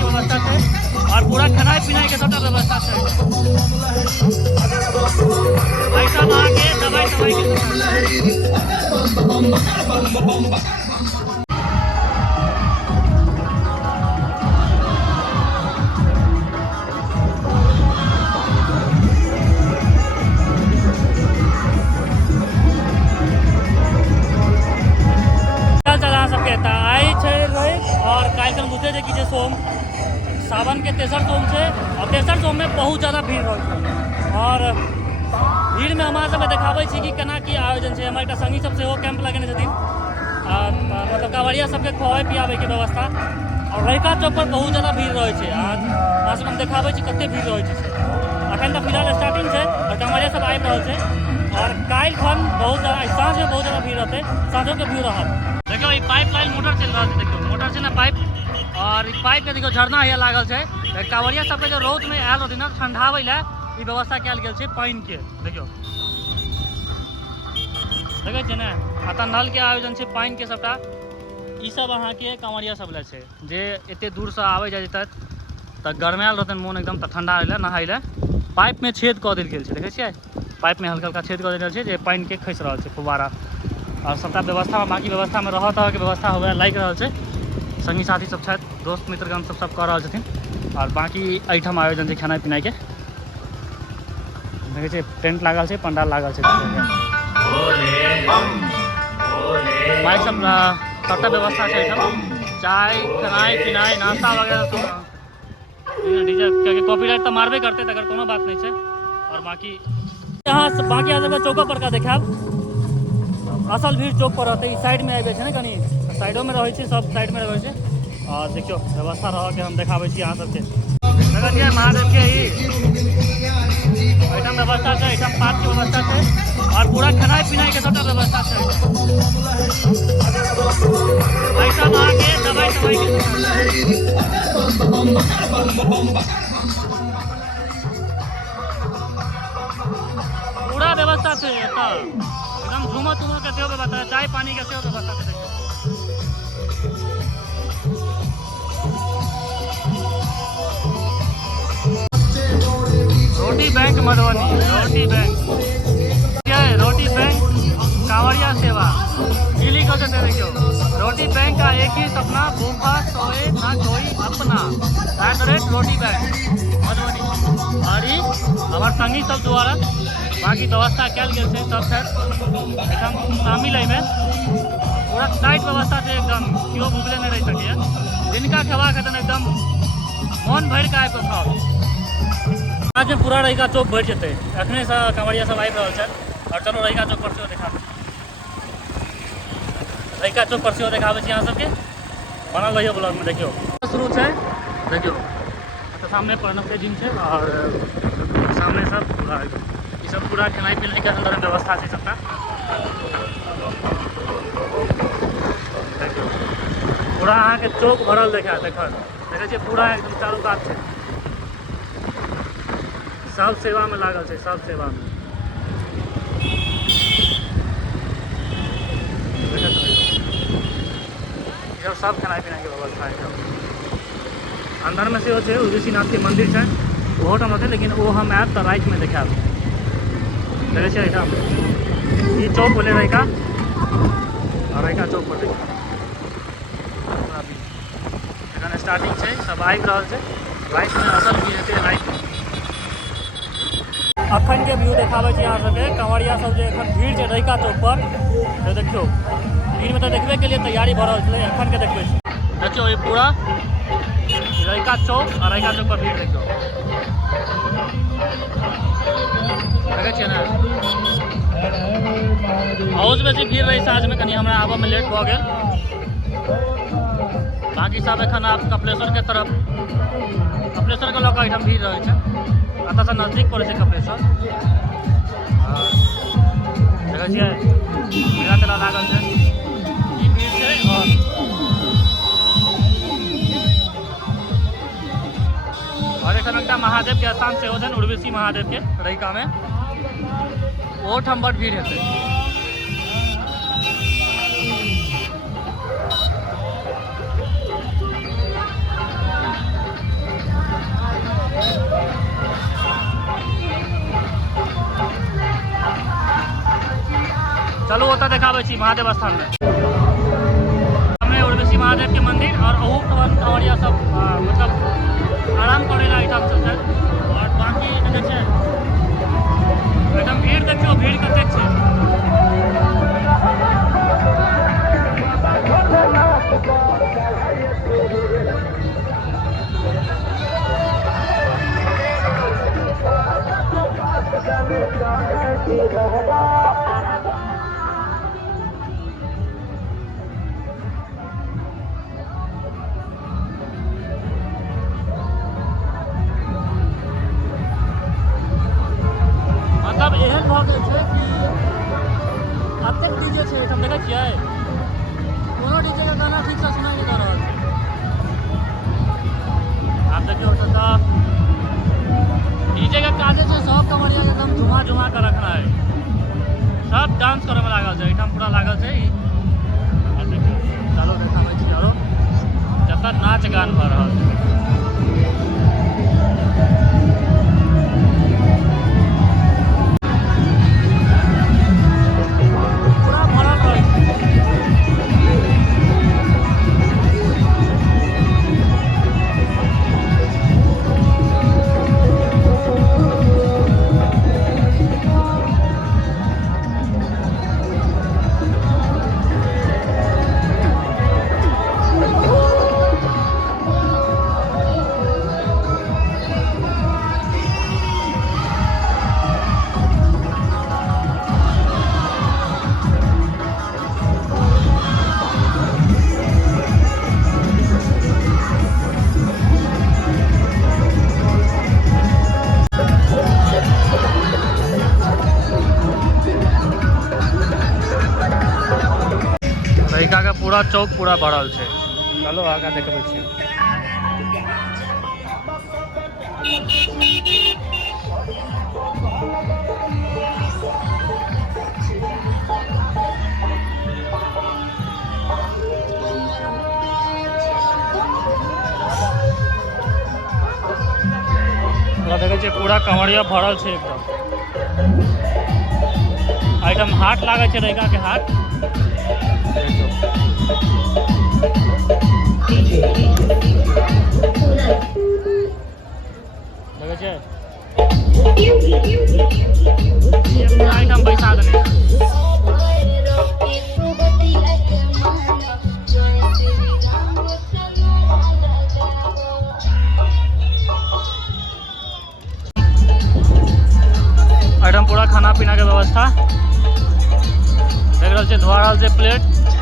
की व्यवस्था है और पूरा खाना पीना के सबटा व्यवस्था है। ऐसा वहाँ के दवाई के और कार्यक्रम बुझे थे कि सोम सावन के तेसर सोम से और तेसर सोम में बहुत ज़्यादा भीड़ रही और भीड़ में हमारा सब देखाबै छी कि केना की आयोजन है। हमारे संगी सब से वो कैंप लगेने छथिन मतलब कांवरिया सबके खुआबे पियाबे के व्यवस्था और रहिका चौक पर बहुत ज़्यादा भीड़ रहे छै। आज अहाँ सब हम देखाबै छी कते भीड़ रहे छै। अखन तो फिलहाल स्टार्टिंग है और कांवरिया सब आबि रहल छै और काल्हि खन बहुत ज़्यादा साँझ में बहुत ज़्यादा भीड़ रहते, साँझों के भीड़ रहत। देखियो ये पाइप लाइन मोटर चल रहा है, देखियो मोटर से ना पाइप और पाइप के देखियो झरना है लागल है। कांवरिया सब जो रौद में आयल रहती ना ठंडावे ला ई व्यवस्था कल गेल छै पानी के। देखियो देखे छे ना अतः नल के आयोजन है पानी के सबटा ई सब अहाँ के कांवरिया सब ला छै जे एते दूर से आवे जाय जत त गरमायल रहतन मोन एकदम त ठंडा ले नहाय ले पाइप में छेद क देल गेल छै। देखे छियै पाइप में हल्का हल्का छेद क देल छै जे पानी के खसि रहल छै फुवारा और सबटा व्यवस्था में बाकी व्यवस्था में रह तरह के व्यवस्था हुए लागि रहल छै। संगी साथी सब छथि दोस्त मित्रगण सब कऽ रहल छथिन और बाकी एहिठाम आयोजन छै खाना पीना के। देखै छै टेंट लागल छै, पंडाल लागल छै, माइक सब सबटा व्यवस्था छै एहिठाम चाय खेनाई पिनाई नाश्ता वगैरह सब डीजे के कॉपीराइट तो मारबे करते तकर कोनो बात नहीं है। और बाकी यहाँ बाकी आगे चौका पर का देखाब असल भीड़ चौक पर रहते साइड में आबे ना कनी साइडों में रहे सब साइड में रहे छै और देखियो व्यवस्था रह के हम देखाबै छी अहाँ सबके। देखलिए महादेव के ही आइटम व्यवस्था है, आइटम पार्क की व्यवस्था है और पूरा खाना पीना के सबटा व्यवस्था है। आइटम आके दवाई के पूरा व्यवस्था है एकदम घूमो तुमो के सेहो व्यवस्था है, चाय पानी के सेहो व्यवस्था है। रोटी बैंक मधुबनी, रोटी बैंक रोटी बैंक कांवरिया सेवा दिल्ली को देते देखियो रोटी बैंक का एक ही सपना भूखा सोए ना कोई अपना रोटी बैंक मधुबनी और हमारे संगी सब द्वारा बाकी व्यवस्था कल गेल छै सब एकदम शामिल है में पूरा टाइट व्यवस्था है एकदम क्यों भूखले नहीं रह सके जिनका खेबाक हेतन एकदम मन भर के आबि खाओ। आज में पूरा रहिका चौक भर जते अखने से कांवरिया सब आबि रहल छै और चलो रहिका चौक पर से देखा रहिका चौक पर से देखाबै छी अहाँ सबके बनल रहियो ब्लॉग में। देखियो शुरू है देखियो तो सामने प्रणव के जिम है और सामने सब पूरा ये सब पूरा खाना पीना के अंदर व्यवस्था है सबका। देखियो पूरा अहाँ के चौक भरल देखा देखे छियै पूरा एकदम चारू कात है सब सेवा में लागल है, सब सेवा में सब खाना पीना के व्यवस्था है। अंदर में से उर्वशीनाथ के मंदिर है वो ठाम रहते लेकिन वो हम आयब तो राइट में देखा देखे छियै एहिठाम ई चौक बोले रहिका और रहिका चौक पर देखिए एखन स्टार्टिंग है सब आबि रहल छै राइट में असल भी हेतै राइट में। अखन के व्यू देखाबै छी अहाँ सबके कांवरिया सब जे एखन भीड़ छै रहिका चौक पर तो देखियो भीड़ में तो देखबे के लिए तैयारी भऽ रहल छलै एखन के देखबै देखियो ये पूरा रहिका चौक और रहिका चौक पर भीड़ देखियो देखे छियै ना बहुत बेसी भीड़ रही साँझ में कनी हमरा आबऽ में लेट भऽ गेल। बाकी सब एखन आब कपिलेश्वर के तरफ कपिलेश्वर के लऽ कऽ एहिठाम भीड़ रहै छै एतऽ से नजदीक पड़ै छै कपिलेश्वर देखै छियै मेला तेला लागल छै ई भीड़ छै। और एखन एकटा महादेव के स्थान सेहो छनि उर्वशी महादेव के रहिका में ओहो ठाम बड़ भीड़ हेतै। आबै छी महादेव स्थान में। सामने उर्वशी महादेव के मंदिर और अहू कांवरिया सब मतलब आराम करे ला एठाम सब छै। और बाकी जे छै एकदम भीड़ देखियो, भीड़ कतेक छै। मतलब एहन भऽ गेल छै कि एतेक डीजे छै एहिठाम, देखै छियै कोनो डीजे के गाना ठीक से सुनाई नहीं दे रहल छै। आप देखियो तऽ डीजे के काजे छै सब कमरिया के एकदम झुमा झुमा के रखना है, सब डांस करे में लागल छै एहिठाम, पूरा लागल छै। और देखियो चलो देखाबै छी आरो जतऽ नाच गान भऽ रहल छै। पूरा चौक पूरा भरल छै। चलो आगा देखबै छी। देखै छियै पूरा कमरिया भरल छै एकदम। आइटम हाट लागै छै, रैगा के हाट। देखै छै ये पूरा आइटम बैसा देने आइटम, पूरा खाना पीना के व्यवस्था देख रहल छै, धोआ रहल छै प्लेट।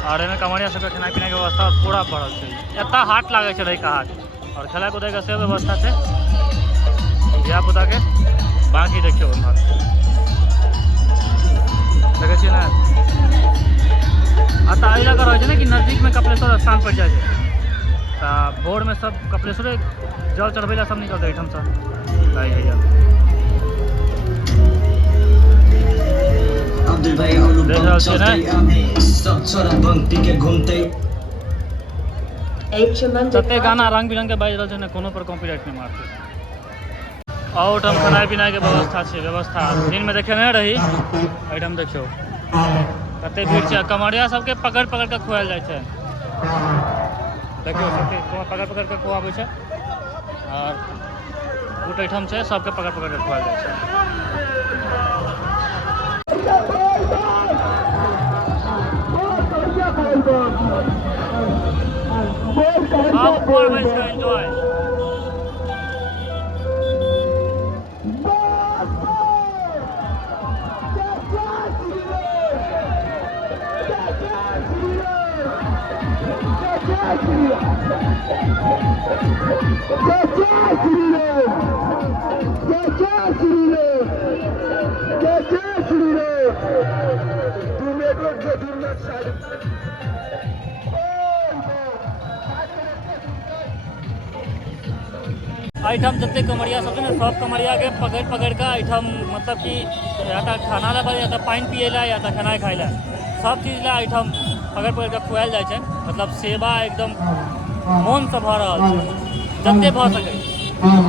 और एमे कमरिया सबके खाना पीना के व्यवस्था पूरा पड़ल छै। एतना हाट लागे छै रैका हाट, और खेला कूदे के से व्यवस्था छै धिया पुता के। बाकी देखियो उम्हर देखे छियै ना, अतः एहि लगा रहे छै ना कि नजदीक में कपिलेश्वर स्थान पड़ जाए छै, तऽ भोर में सब कपिलेश्वरे जल चढ़बै ला सब निकलते एहिठाम से। देख रहल छियै ना, जते गाना रंग बिरंग के बाजि रहल छै ना, कोनो पर कॉपीराइट नहीं मारते। और हम खाना पीना के व्यवस्था छै, व्यवस्था दिन में देखे नहीं रही, आइटम देखियो कते भीड़ छै। कमरिया सबके पकड़ पकड़ के खुआल जाए छै, देखियो सबके पकड़ पकड़ के खुआबै छै। और ऊट आइटम छै, सबके पकड़ पकड़ के खुआल जाए छै। आप ऊपर में इसका एंजॉय। आइटम जते कमरिया सब ने, सब कमरिया के पकड़ पकड़ के आइटम, मतलब कि या तो खाना ला या तो पानी पिए ला या तो खाना खाए ला, सब चीज ला आइटम पकड़ पकड़ के खुआल जाए छै। मतलब सेवा एकदम मन से भऽ रहल छै, जते भऽ सके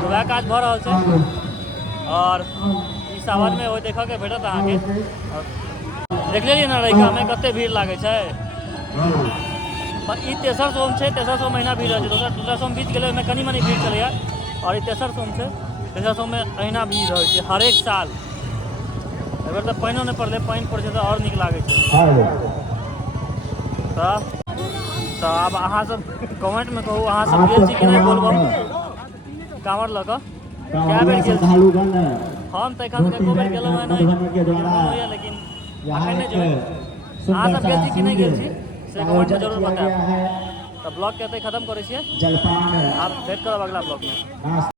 वएह काज भऽ रहल छै। और ई सावन में वो देखा के भेटत अहाँके। देख लेलियै ने रैकामे कते भीड़ लागै छै। ई तेसर सोम छै, तेसर सोम महीना भीड़ रहै छै। दोसर सोम बीत गेलै, ओहिमे कनि मनि भीड़ छलैया। और ई तेसर सोम छै, तेसर सोममे अहिना भीड़ रहै छै हरेक साल। एहिबेर तऽ पानिओ नहि पड़लै, पानि पड़ै छै तऽ आओर नीक लागै छै। तऽ आब अहाँ सब कमेंटमे कहू, अहाँ सब गेल छी कि नहि बोलबम कांवर लऽ कऽ? कए बेर गेल छी? हम तऽ एखन एको बेर गेलहुँ हँ नहि, होइए लेकिन एखन नहि जेबै। अहाँ सब गेल छी कि नहीं गेल छी से कमेंट में जरूर बताएब। तो ब्लॉग के एतै खत्म करै छियै, आब भेट करब अगला ब्लॉग में।